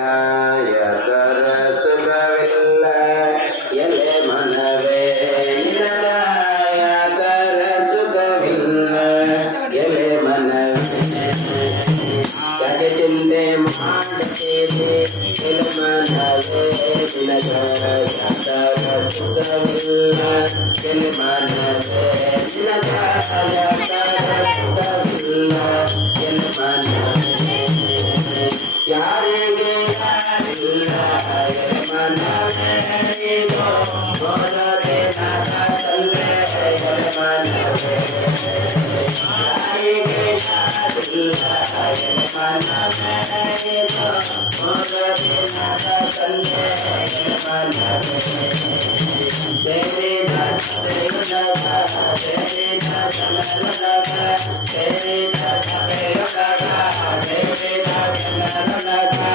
ಯಾಕರ ಸುಖವಿಲ್ಲ ಎಲೆ ಮನವೇ ನಿನಗ ಯಾಕರ ಸುಖವಿಲ್ಲ ಎಲೆ ಮನವೇ ಯಾಕೆ ಚಿಂತೆ ಮಾಡುತ್ತೀರಿ ಎಲೆ ಮನವೇ ನಿನಗ ಯಾಕರ ಸುಖವಿಲ್ಲ ಎಲೆ ಮನವೇ ನಿನಗ ಯಾಕರ ಸುಖವಿಲ್ಲ ಎಲೆ ಮನವೇ ಯಾರಿಗೆ ಯಾರಿಲ್ಲ ಎಲೆ ಮನವೇ ನೀನು ಮೊದಲೇ ನನ್ನ ತಂದೆ ಎಲೆ ಮನವೇ ಯಾರಿಗೆ ಯಾರಿಲ್ಲ ಎಲೆ ಮನವೇ ನೀನು ಮೊದಲೇ ನನ್ನ ತಂದೆ ಎಲೆ ಮನವೇ तेरे दर्द में लगा तेरे दर्द में लगा तेरे दर्द में लगा तेरे दर्द में लगा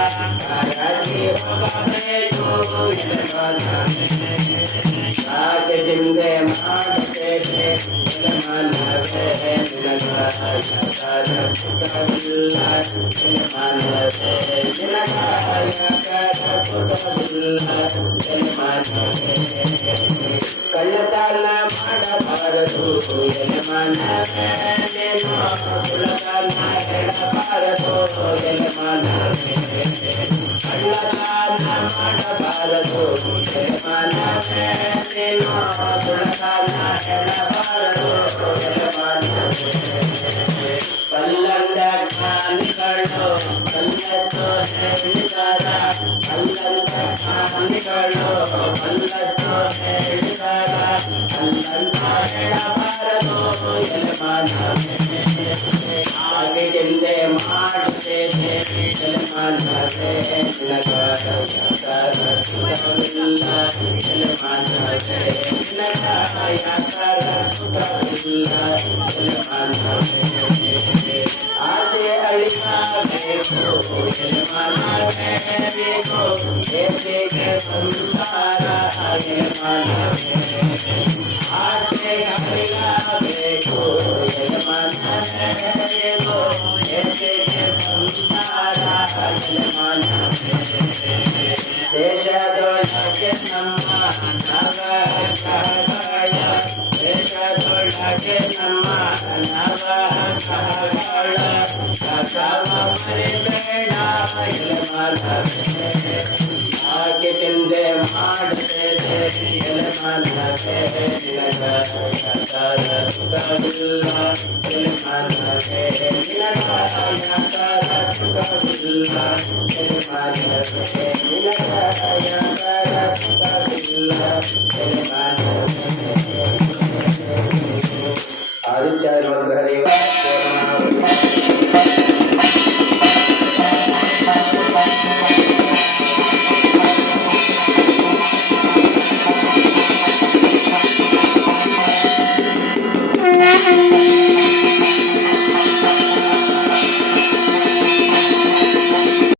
आगे बाबे तो ये वाला आज जिंदे मारते थे मनवे लगा यार सुखविल्ला मनवे लगा यार सुखविल्ला मनवे ಕಳ್ಳತನ ಮಾಡಬಾರದು ಎಲೆ ಮನವೇ ನೀನು ಸುಳ್ಳತನ ಹೇಳಬಾರದು ಎಲೆ ಮನವೇ ಕಳ್ಳತನ ಮಾಡಬಾರದು ಎಲೆ ಮನವೇ ನೀನು ಸುಳ್ಳತನ ಹೇಳಬಾರದು ಎಲೆ ಮನವೇ ಕಲ್ಲಂದ ಜ್ಞಾನಿಗಳು ಕಲ್ಲತ್ತು ಹೇಳಿದಾರ ಕಲ್ಲಂದ ಜ್ಞಾನಿಗಳು ಕಲ್ಲತ್ತು ಹೇಳಿದಾರ ಕಲ್ಲಂತ ಹೇಳಬಾರದು ಎಲೆ ಮನವೇ ಹಾಗೆ ಚಿಂತೆ ಮಾಡುತ್ತೇನೆ ಎಲೆ ಮನವೇ ನಿನಗ ಯಾಕರ ಸುಖವಿಲ್ಲ ಎಲೆ ಮನವೇ ನಿನಗ ಯಾಕರ ಸುಖವಿಲ್ಲ ಎಲೆ ಮನವೇ ಆಸೆ ಅಳಿಸಬೇಕು ಎಲೆ ಮನವೇ ಬೇಕು ಏಕೆಗೆ ಸಂಸಾರ ಎಲೆ ಮನವೇ ಆಸೆ ಅಳಿಸಬೇಕು ಎಲೆ ಮನವೇ ಬೇಕು ಏಕೆಗೆ ಸಂಸಾರ ಎಲೆ ಮನವೇ ದೇಶದೊಳಗೆ ನಮ್ಮ ನವಕಾಯ ದೇಶದೊಳಗೆ ನಮ್ಮ ನವಕಾಯ ಕಸವ ಮರಿಬೇಡ ಎಲೆ ಮನವೇ ಹಾಗೆ ಚಿಂತೆ ಮಾಡುತ್ತೇನೆ ಎಲೆ ಮನವೇ ನಿನಗ ಯಾಕರ ಸುಖವಿಲ್ಲ ಎಲೆ ಮನವೇ ನಿನಗ ಯಾಕರ ಸುಖವಿಲ್ಲ ಎಲೆ